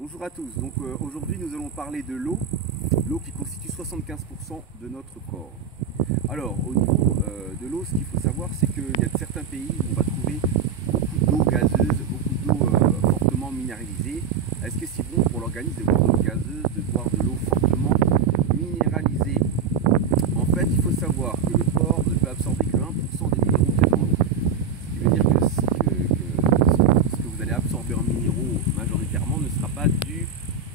Bonjour à tous, donc aujourd'hui nous allons parler de l'eau qui constitue 75% de notre corps. Alors au niveau de l'eau, ce qu'il faut savoir c'est qu'il y a certains pays où on va trouver beaucoup d'eau gazeuse, beaucoup d'eau fortement minéralisée. Est-ce que c'est bon pour l'organisme de boire de l'eau gazeuse, de boire de l'eau fortement minéralisée? En fait il faut savoir que le corps ne peut absorber que 1% des minéraux qu'il y a dans l'eau. Ce qui veut dire que ce que vous allez absorber en minéraux majoritairement ne sera pas dû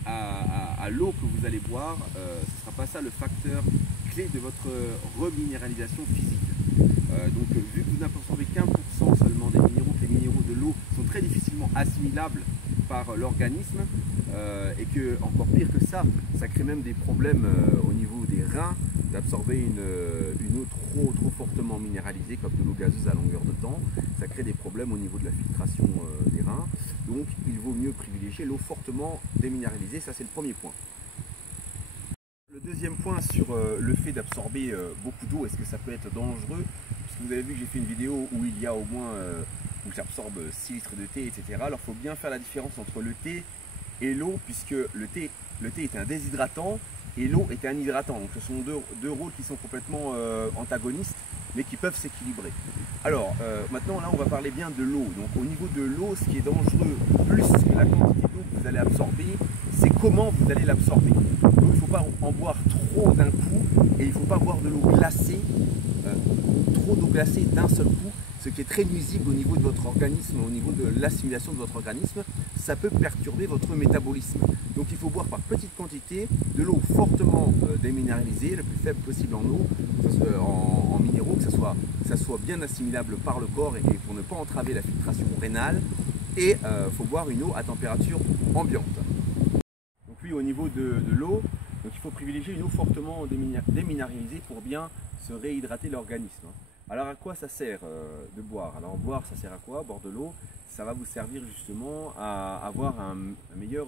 à l'eau que vous allez boire, ce ne sera pas ça le facteur clé de votre reminéralisation physique. Donc vu que vous n'absorbez qu'1% seulement des minéraux, que les minéraux de l'eau sont très difficilement assimilables par l'organisme, et que encore pire que ça crée même des problèmes au niveau des reins, d'absorber une eau trop fortement minéralisée comme de l'eau gazeuse à longueur de temps, ça crée des problèmes au niveau de la filtration des reins. Donc il vaut mieux privilégier l'eau fortement déminéralisée, ça c'est le premier point. Le deuxième point sur le fait d'absorber beaucoup d'eau, est-ce que ça peut être dangereux? Puisque vous avez vu que j'ai fait une vidéo où il y a au moins, où j'absorbe 6 litres de thé, etc. Alors il faut bien faire la différence entre le thé et l'eau, puisque le thé est un déshydratant et l'eau est un hydratant. Donc ce sont deux rôles qui sont complètement antagonistes, mais qui peuvent s'équilibrer. Alors maintenant là on va parler bien de l'eau. Donc au niveau de l'eau, ce qui est dangereux plus que la quantité d'eau que vous allez absorber, c'est comment vous allez l'absorber. Donc il ne faut pas en boire trop d'un coup, et il ne faut pas boire de l'eau glacée, trop d'eau glacée d'un seul coup, ce qui est très nuisible au niveau de votre organisme, au niveau de l'assimilation de votre organisme. Ça peut perturber votre métabolisme. Donc il faut boire par petite quantité de l'eau fortement déminéralisée, le plus faible possible en eau, en minéraux, que ça soit bien assimilable par le corps, et pour ne pas entraver la filtration rénale. Et il faut boire une eau à température ambiante. Donc oui, au niveau de l'eau, donc il faut privilégier une eau fortement déminéralisée pour bien se réhydrater l'organisme. Alors à quoi ça sert de boire? Alors boire, ça sert à quoi? Boire de l'eau, ça va vous servir justement à avoir un meilleur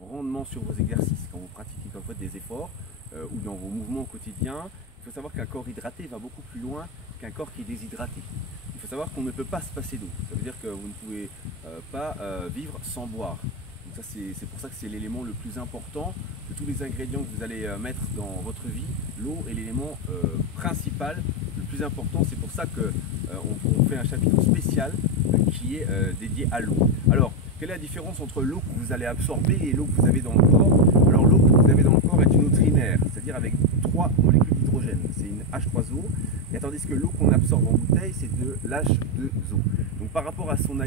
rendement sur vos exercices. Quand vous pratiquez, quand vous faites des efforts ou dans vos mouvements quotidiens, il faut savoir qu'un corps hydraté va beaucoup plus loin qu'un corps qui est déshydraté. Il faut savoir qu'on ne peut pas se passer d'eau. Ça veut dire que vous ne pouvez pas vivre sans boire. Donc ça, c'est pour ça que c'est l'élément le plus important de tous les ingrédients que vous allez mettre dans votre vie. L'eau est l'élément principal, le plus important. C'est pour ça qu'on fait un chapitre spécial qui est dédié à l'eau. Alors, quelle est la différence entre l'eau que vous allez absorber et l'eau que vous avez dans le corps? Alors l'eau que vous avez dans le corps est une eau trinaire, c'est-à-dire avec 3 molécules d'hydrogène. C'est une H3O, et tandis que l'eau qu'on absorbe en bouteille, c'est de l'H2O. Donc par rapport à son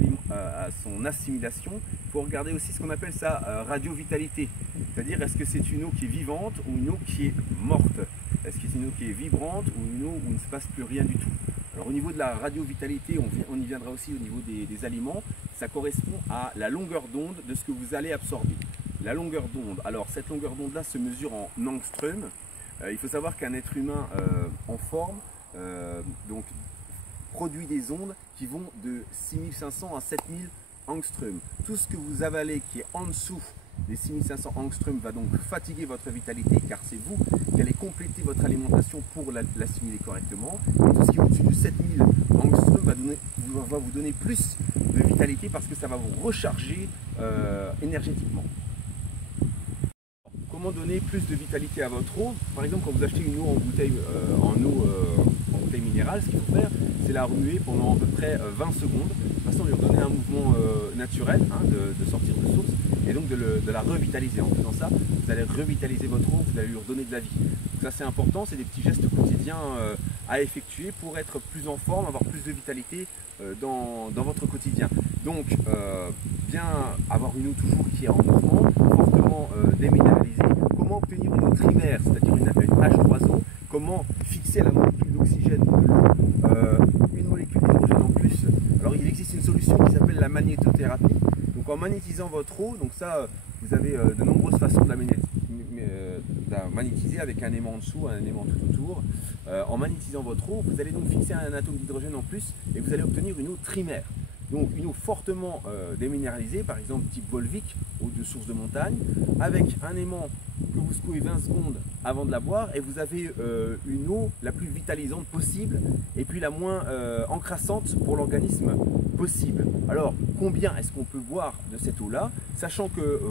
assimilation, il faut regarder aussi ce qu'on appelle sa radiovitalité. C'est-à-dire, est-ce que c'est une eau qui est vivante ou une eau qui est morte? Est-ce que c'est une eau qui est vibrante ou une eau où il ne se passe plus rien du tout? Alors au niveau de la radiovitalité, on y viendra aussi au niveau des aliments. Ça correspond à la longueur d'onde de ce que vous allez absorber. La longueur d'onde, alors cette longueur d'onde là se mesure en angstrom. Il faut savoir qu'un être humain en forme donc produit des ondes qui vont de 6500 à 7000 angstrom. Tout ce que vous avalez qui est en dessous des 6500 angstrom va donc fatiguer votre vitalité, car c'est vous qui allez compléter votre alimentation pour l'assimiler correctement. Et tout ce qui est au-dessus de 7000 angstrom va vous donner plus de vitalité, parce que ça va vous recharger énergétiquement. Comment donner plus de vitalité à votre eau? Par exemple, quand vous achetez une eau en bouteille, bouteille minérale, ce qu'il faut faire, c'est la remuer pendant à peu près 20 secondes, de façon à lui redonner un mouvement naturel, de sortir de source, et donc de la revitaliser. En faisant ça, vous allez revitaliser votre eau, vous allez lui redonner de la vie. Donc ça, c'est important, c'est des petits gestes quotidiens à effectuer pour être plus en forme, avoir plus de vitalité dans votre quotidien. Donc bien avoir une eau toujours qui est en mouvement, fortement déminéralisée. Comment obtenir une eau trinaire, c'est-à-dire une H3O? Comment fixer la molécule d'oxygène de l'eau, une molécule d'hydrogène en plus? Alors il existe une solution qui s'appelle la magnétothérapie. Donc en magnétisant votre eau, donc ça vous avez de nombreuses façons de la magnétiser, avec un aimant en dessous, un aimant tout autour. En magnétisant votre eau, vous allez donc fixer un atome d'hydrogène en plus, et vous allez obtenir une eau trinaire. Donc une eau fortement déminéralisée, par exemple type Volvic, eau de source de montagne, avec un aimant que vous secouez 20 secondes avant de la boire, et vous avez une eau la plus vitalisante possible, et puis la moins encrassante pour l'organisme possible. Alors, combien est-ce qu'on peut boire de cette eau-là, sachant que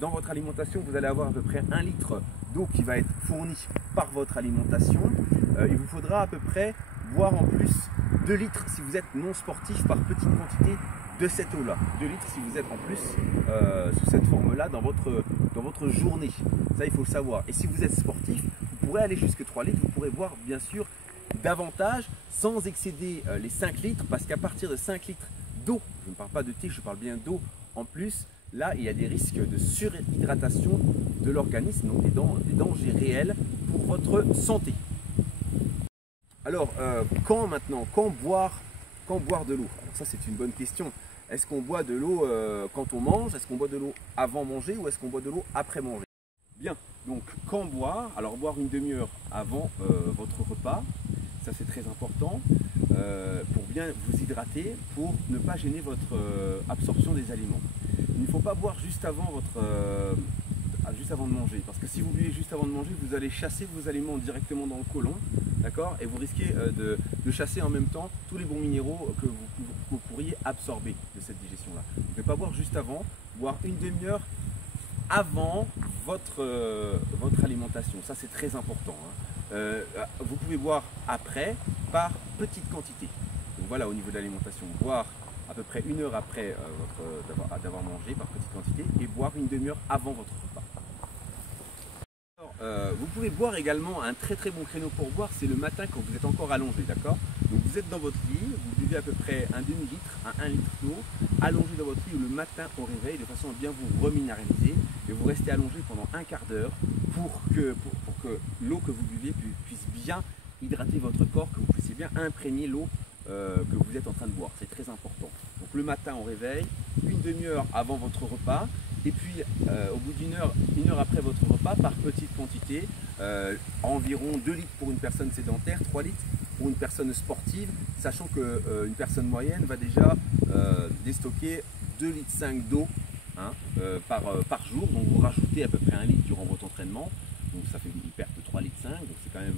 dans votre alimentation, vous allez avoir à peu près 1 litre d'eau qui va être fournie par votre alimentation. Il vous faudra à peu près boire en plus 2 litres si vous êtes non sportif par petite quantité de cette eau-là. 2 litres si vous êtes en plus sous cette forme-là dans votre journée. Ça, il faut le savoir. Et si vous êtes sportif, vous pourrez aller jusqu'à 3 litres. Vous pourrez boire, bien sûr, davantage sans excéder les 5 litres, parce qu'à partir de 5 litres d'eau, je ne parle pas de thé, je parle bien d'eau en plus, là il y a des risques de surhydratation de l'organisme, donc des dangers réels pour votre santé. Alors, quand boire de l'eau? Ça, c'est une bonne question. Est-ce qu'on boit de l'eau quand on mange? Est-ce qu'on boit de l'eau avant manger ou est-ce qu'on boit de l'eau après manger? Bien, donc quand boire? Alors boire une demi-heure avant votre repas, ça c'est très important pour bien vous hydrater, pour ne pas gêner votre absorption des aliments. Il ne faut pas boire juste avant de manger, parce que si vous buvez juste avant de manger, vous allez chasser vos aliments directement dans le côlon, d'accord, et vous risquez de chasser en même temps tous les bons minéraux que vous pourriez absorber de cette digestion-là. Vous ne pouvez pas boire juste avant, boire une demi-heure avant votre alimentation, ça c'est très important. Vous pouvez boire après par petite quantité. Donc voilà, au niveau de l'alimentation, boire à peu près 1 heure après d'avoir mangé par petite quantité et boire une demi-heure avant votre repas. Alors, vous pouvez boire également, un très très bon créneau pour boire, c'est le matin quand vous êtes encore allongé, d'accord? Donc vous êtes dans votre lit, vous buvez à peu près un demi-litre à 1 litre d'eau, allongé dans votre lit le matin au réveil, de façon à bien vous reminéraliser, et vous restez allongé pendant un quart d'heure pour que l'eau que vous buvez puisse bien hydrater votre corps, que vous puissiez bien imprégner l'eau que vous êtes en train de boire. C'est très important. Donc le matin au réveil, une demi-heure avant votre repas, et puis au bout d'une heure après votre repas, par petite quantité, environ 2 litres pour une personne sédentaire, 3 litres pour une personne sportive, sachant qu'une personne moyenne va déjà déstocker 2,5 litres d'eau par jour. Donc vous rajoutez à peu près 1 litre durant votre entraînement, donc ça fait une perte de 3,5 litres, donc c'est quand même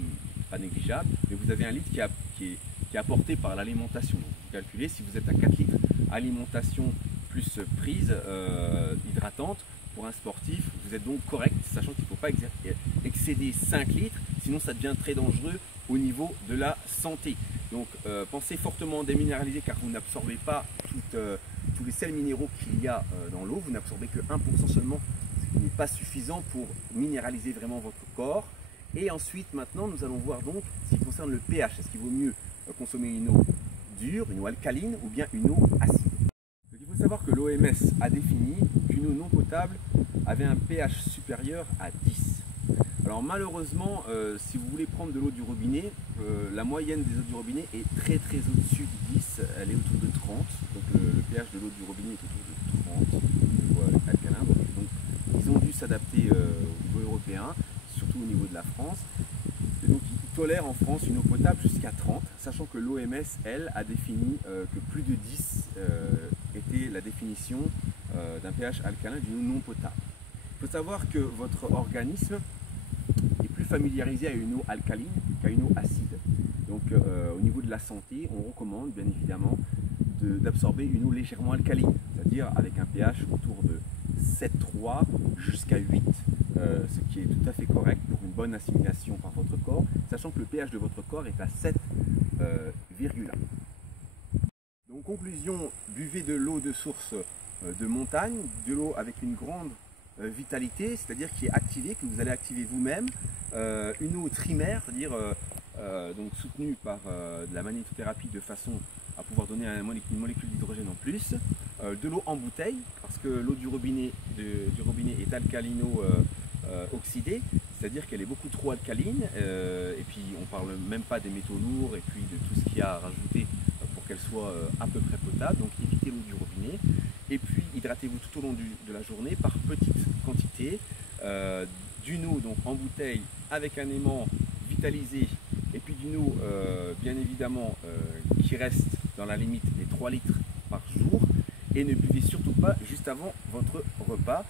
pas négligeable, mais vous avez 1 litre qui est apporté par l'alimentation. Donc vous calculez, si vous êtes à 4 litres, alimentation plus prise hydratante, pour un sportif, vous êtes donc correct, sachant qu'il ne faut pas excéder 5 litres, sinon ça devient très dangereux au niveau de la santé. Donc pensez fortement déminéraliser, car vous n'absorbez pas tous les sels minéraux qu'il y a dans l'eau, vous n'absorbez que 1% seulement, ce qui n'est pas suffisant pour minéraliser vraiment votre corps. Et ensuite, maintenant, nous allons voir donc ce qui concerne le pH. Est-ce qu'il vaut mieux consommer une eau dure, une eau alcaline ou bien une eau acide? Donc, il faut savoir que l'OMS a défini qu'une eau non potable avait un pH supérieur à 10. Alors malheureusement, si vous voulez prendre de l'eau du robinet, la moyenne des eaux du robinet est très au-dessus du 10, elle est autour de 30. Donc le pH de l'eau du robinet est autour de 30 au niveau alcalin. Donc ils ont dû s'adapter au niveau européen, surtout au niveau de la France. Et donc ils tolèrent en France une eau potable jusqu'à 30, sachant que l'OMS, elle, a défini que plus de 10 était la définition d'un pH alcalin d'une eau non potable. Il faut savoir que votre organisme est plus familiarisé à une eau alcaline qu'à une eau acide. Donc au niveau de la santé, on recommande bien évidemment d'absorber une eau légèrement alcaline, c'est-à-dire avec un pH autour de 7,3 jusqu'à 8, ce qui est tout à fait correct pour une bonne assimilation par votre corps, sachant que le pH de votre corps est à 7,1. Donc conclusion, buvez de l'eau de source de montagne, de l'eau avec une grande vitalité, c'est-à-dire qui est activée, que vous allez activer vous-même, une eau trimaire, c'est-à-dire donc soutenue par de la magnétothérapie de façon à pouvoir donner une molécule d'hydrogène en plus, de l'eau en bouteille, parce que l'eau du robinet est alcalino-oxydée, c'est-à-dire qu'elle est beaucoup trop alcaline, et puis on ne parle même pas des métaux lourds et puis de tout ce qu'il y a à rajouter pour qu'elle soit à peu près potable. Donc évitez l'eau du robinet, et puis hydratez-vous tout au long de la journée par petite quantité, d'une eau donc en bouteille avec un aimant vitalisé, et puis d'une eau bien évidemment qui reste dans la limite des 3 litres par jour, et ne buvez surtout pas juste avant votre repas.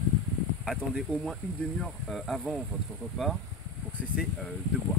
Attendez au moins une demi-heure avant votre repas pour cesser de boire.